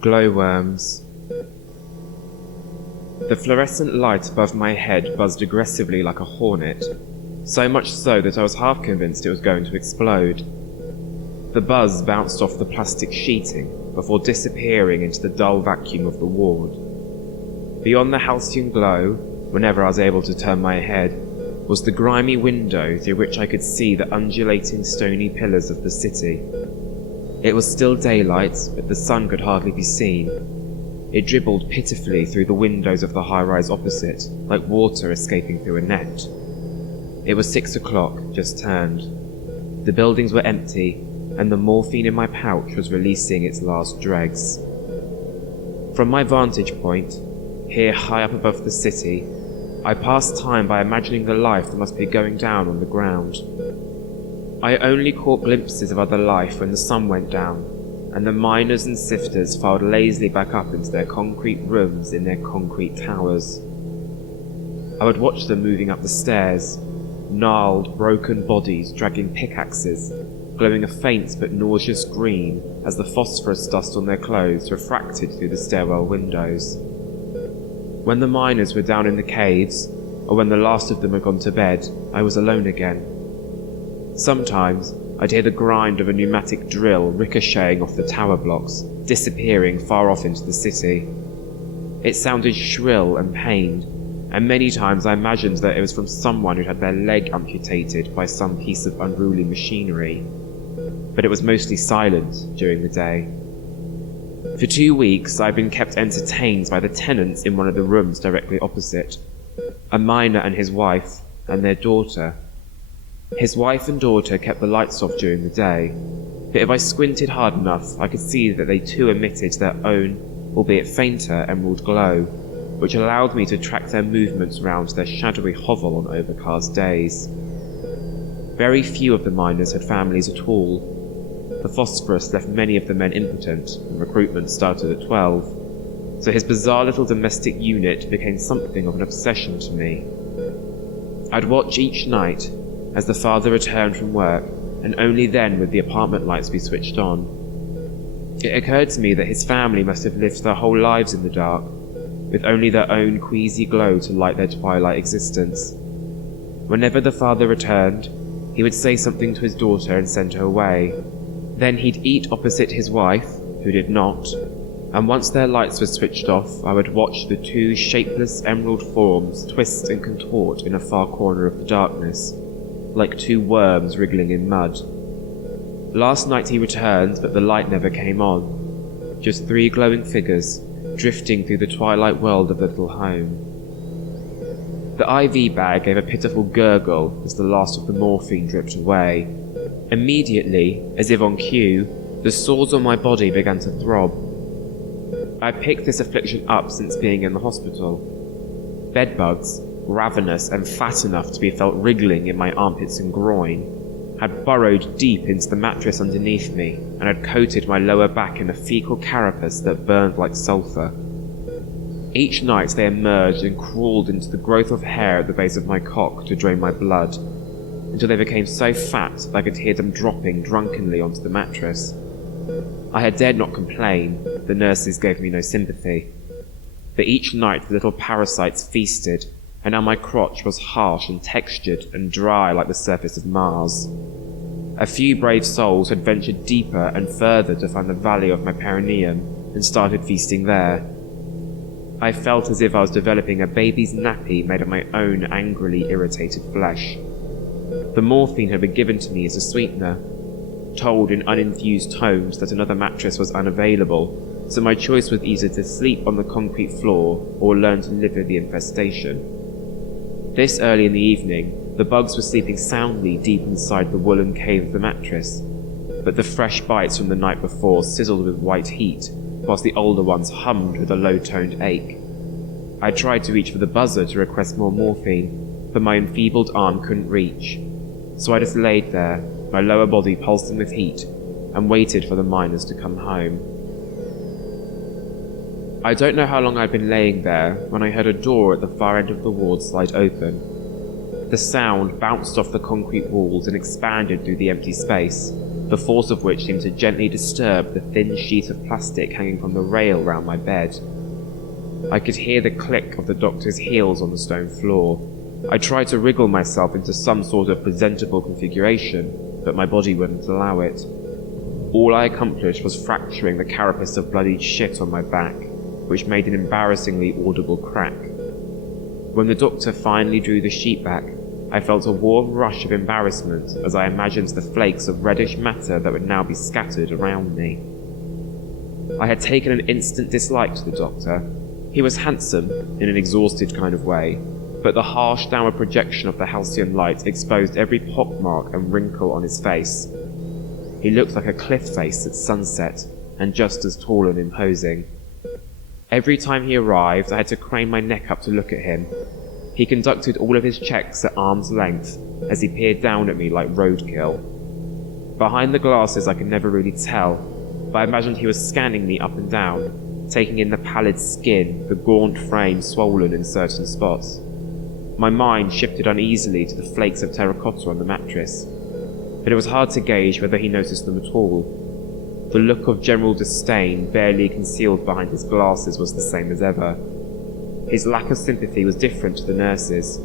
Glowworms. The fluorescent light above my head buzzed aggressively like a hornet, so much so that I was half convinced it was going to explode. The buzz bounced off the plastic sheeting before disappearing into the dull vacuum of the ward. Beyond the halcyon glow, whenever I was able to turn my head, was the grimy window through which I could see the undulating stony pillars of the city. It was still daylight, but the sun could hardly be seen. It dribbled pitifully through the windows of the high-rise opposite, like water escaping through a net. It was 6 o'clock, just turned. The buildings were empty, and the morphine in my pouch was releasing its last dregs. From my vantage point, here high up above the city, I passed time by imagining the life that must be going down on the ground. I only caught glimpses of other life when the sun went down, and the miners and sifters filed lazily back up into their concrete rooms in their concrete towers. I would watch them moving up the stairs, gnarled, broken bodies dragging pickaxes, glowing a faint but nauseous green as the phosphorus dust on their clothes refracted through the stairwell windows. When the miners were down in the caves, or when the last of them had gone to bed, I was alone again. Sometimes I'd hear the grind of a pneumatic drill ricocheting off the tower blocks, disappearing far off into the city. It sounded shrill and pained, and many times I imagined that it was from someone who'd had their leg amputated by some piece of unruly machinery. But it was mostly silent during the day. For 2 weeks I'd been kept entertained by the tenants in one of the rooms directly opposite, a miner and his wife, and their daughter. His wife and daughter kept the lights off during the day, but if I squinted hard enough I could see that they too emitted their own, albeit fainter, emerald glow, which allowed me to track their movements round their shadowy hovel on overcast days. Very few of the miners had families at all. The phosphorus left many of the men impotent, and recruitment started at 12, so his bizarre little domestic unit became something of an obsession to me. I'd watch each night as the father returned from work, and only then would the apartment lights be switched on. It occurred to me that his family must have lived their whole lives in the dark, with only their own queasy glow to light their twilight existence. Whenever the father returned, he would say something to his daughter and send her away. Then he'd eat opposite his wife, who did not, and once their lights were switched off, I would watch the two shapeless emerald forms twist and contort in a far corner of the darkness, like two worms wriggling in mud. Last night he returned, but the light never came on. Just 3 glowing figures, drifting through the twilight world of the little home. The IV bag gave a pitiful gurgle as the last of the morphine dripped away. Immediately, as if on cue, the sores on my body began to throb. I picked this affliction up since being in the hospital. Bedbugs, ravenous and fat enough to be felt wriggling in my armpits and groin, had burrowed deep into the mattress underneath me and had coated my lower back in a fecal carapace that burned like sulphur. Each night they emerged and crawled into the growth of hair at the base of my cock to drain my blood, until they became so fat that I could hear them dropping drunkenly onto the mattress. I had dared not complain, the nurses gave me no sympathy. But each night the little parasites feasted, and now my crotch was harsh and textured and dry like the surface of Mars. A few brave souls had ventured deeper and further to find the valley of my perineum and started feasting there. I felt as if I was developing a baby's nappy made of my own angrily irritated flesh. The morphine had been given to me as a sweetener, told in uninfused tones that another mattress was unavailable, so my choice was either to sleep on the concrete floor or learn to live with the infestation. This early in the evening, the bugs were sleeping soundly deep inside the woolen cave of the mattress, but the fresh bites from the night before sizzled with white heat, whilst the older ones hummed with a low-toned ache. I tried to reach for the buzzer to request more morphine, but my enfeebled arm couldn't reach, so I just laid there, my lower body pulsing with heat, and waited for the miners to come home. I don't know how long I'd been laying there when I heard a door at the far end of the ward slide open. The sound bounced off the concrete walls and expanded through the empty space, the force of which seemed to gently disturb the thin sheet of plastic hanging from the rail round my bed. I could hear the click of the doctor's heels on the stone floor. I tried to wriggle myself into some sort of presentable configuration, but my body wouldn't allow it. All I accomplished was fracturing the carapace of bloodied shit on my back, which made an embarrassingly audible crack. When the doctor finally drew the sheet back, I felt a warm rush of embarrassment as I imagined the flakes of reddish matter that would now be scattered around me. I had taken an instant dislike to the doctor. He was handsome, in an exhausted kind of way, but the harsh downward projection of the halcyon light exposed every pockmark and wrinkle on his face. He looked like a cliff face at sunset, and just as tall and imposing. Every time he arrived, I had to crane my neck up to look at him. He conducted all of his checks at arm's length as he peered down at me like roadkill. Behind the glasses I could never really tell, but I imagined he was scanning me up and down, taking in the pallid skin, the gaunt frame swollen in certain spots. My mind shifted uneasily to the flakes of terracotta on the mattress, but it was hard to gauge whether he noticed them at all. The look of general disdain barely concealed behind his glasses was the same as ever. His lack of sympathy was different to the nurses.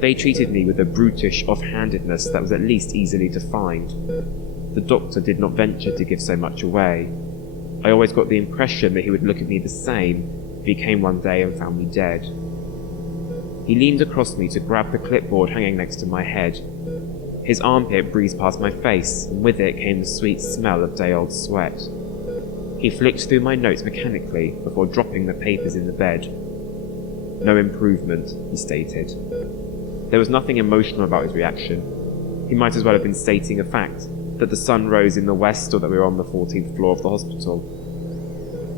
They treated me with a brutish offhandedness that was at least easily defined. The doctor did not venture to give so much away. I always got the impression that he would look at me the same if he came one day and found me dead. He leaned across me to grab the clipboard hanging next to my head. His armpit breezed past my face, and with it came the sweet smell of day-old sweat. He flicked through my notes mechanically before dropping the papers in the bed. No improvement, he stated. There was nothing emotional about his reaction. He might as well have been stating a fact, that the sun rose in the west or that we were on the 14th floor of the hospital.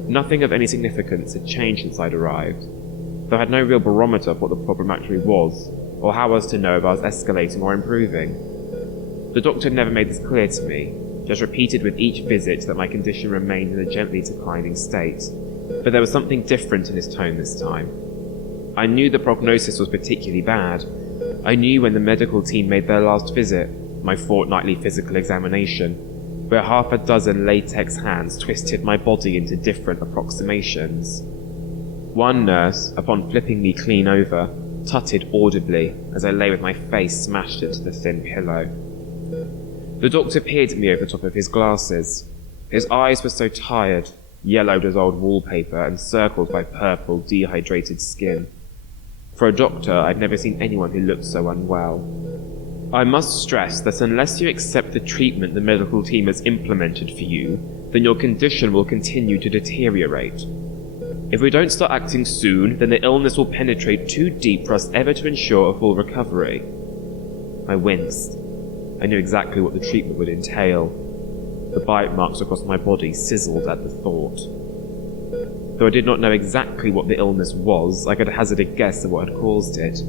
Nothing of any significance had changed since I'd arrived, though I had no real barometer of what the problem actually was, or how I was to know if I was escalating or improving. The doctor never made this clear to me, just repeated with each visit that my condition remained in a gently declining state, but there was something different in his tone this time. I knew the prognosis was particularly bad. I knew when the medical team made their last visit, my fortnightly physical examination, where half a dozen latex hands twisted my body into different approximations. One nurse, upon flipping me clean over, tutted audibly as I lay with my face smashed into the thin pillow. The doctor peered at me over the top of his glasses. His eyes were so tired, yellowed as old wallpaper and circled by purple, dehydrated skin. For a doctor, I'd never seen anyone who looked so unwell. I must stress that unless you accept the treatment the medical team has implemented for you, then your condition will continue to deteriorate. If we don't start acting soon, then the illness will penetrate too deep for us ever to ensure a full recovery. I winced. I knew exactly what the treatment would entail. The bite marks across my body sizzled at the thought. Though I did not know exactly what the illness was, I could hazard a guess at what had caused it.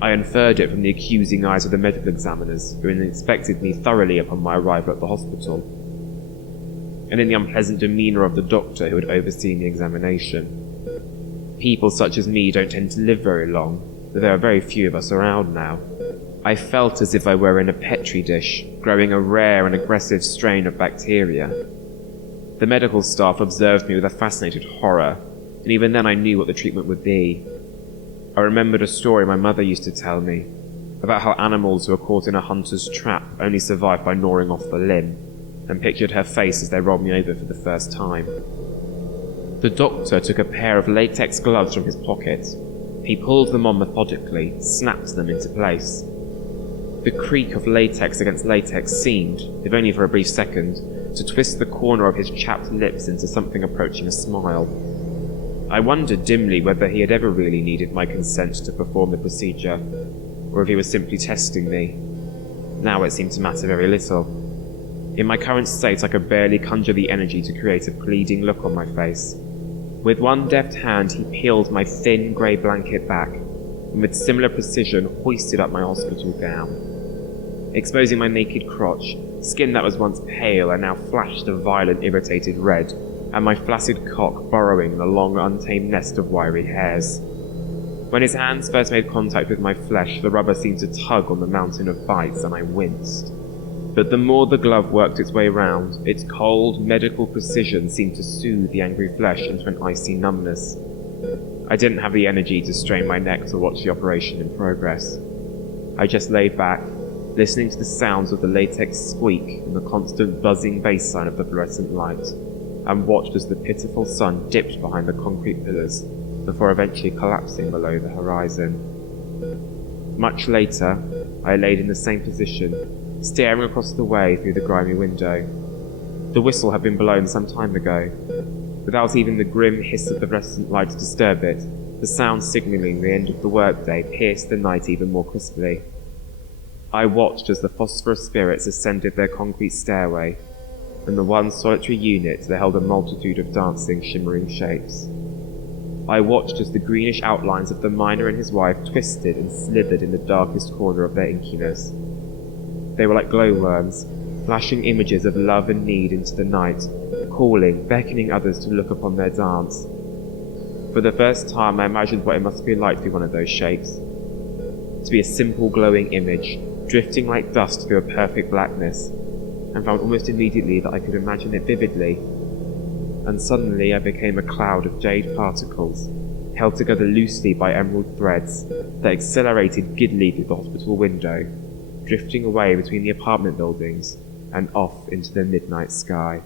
I inferred it from the accusing eyes of the medical examiners, who had inspected me thoroughly upon my arrival at the hospital, and in the unpleasant demeanour of the doctor who had overseen the examination. People such as me don't tend to live very long, though there are very few of us around now. I felt as if I were in a petri dish, growing a rare and aggressive strain of bacteria. The medical staff observed me with a fascinated horror, and even then I knew what the treatment would be. I remembered a story my mother used to tell me, about how animals who were caught in a hunter's trap only survived by gnawing off the limb, and pictured her face as they rolled me over for the first time. The doctor took a pair of latex gloves from his pocket. He pulled them on methodically, snapped them into place. The creak of latex against latex seemed, if only for a brief second, to twist the corner of his chapped lips into something approaching a smile. I wondered dimly whether he had ever really needed my consent to perform the procedure, or if he was simply testing me. Now it seemed to matter very little. In my current state, I could barely conjure the energy to create a pleading look on my face. With one deft hand, he peeled my thin grey blanket back, and with similar precision hoisted up my hospital gown. Exposing my naked crotch, skin that was once pale and now flashed a violent, irritated red, and my flaccid cock burrowing in a long, untamed nest of wiry hairs. When his hands first made contact with my flesh, the rubber seemed to tug on the mountain of bites, and I winced. But the more the glove worked its way round, its cold, medical precision seemed to soothe the angry flesh into an icy numbness. I didn't have the energy to strain my neck to watch the operation in progress. I just lay back, listening to the sounds of the latex squeak and the constant buzzing bassline of the fluorescent light, and watched as the pitiful sun dipped behind the concrete pillars before eventually collapsing below the horizon. Much later, I laid in the same position, staring across the way through the grimy window. The whistle had been blown some time ago. Without even the grim hiss of the fluorescent light to disturb it, the sound signalling the end of the workday pierced the night even more crisply. I watched as the phosphorus spirits ascended their concrete stairway. From the one solitary unit there held a multitude of dancing, shimmering shapes. I watched as the greenish outlines of the miner and his wife twisted and slithered in the darkest corner of their inkiness. They were like glowworms, flashing images of love and need into the night, calling, beckoning others to look upon their dance. For the first time I imagined what it must be like to be one of those shapes. To be a simple glowing image, drifting like dust through a perfect blackness, and found almost immediately that I could imagine it vividly. And suddenly I became a cloud of jade particles, held together loosely by emerald threads, that accelerated giddily through the hospital window, drifting away between the apartment buildings and off into the midnight sky.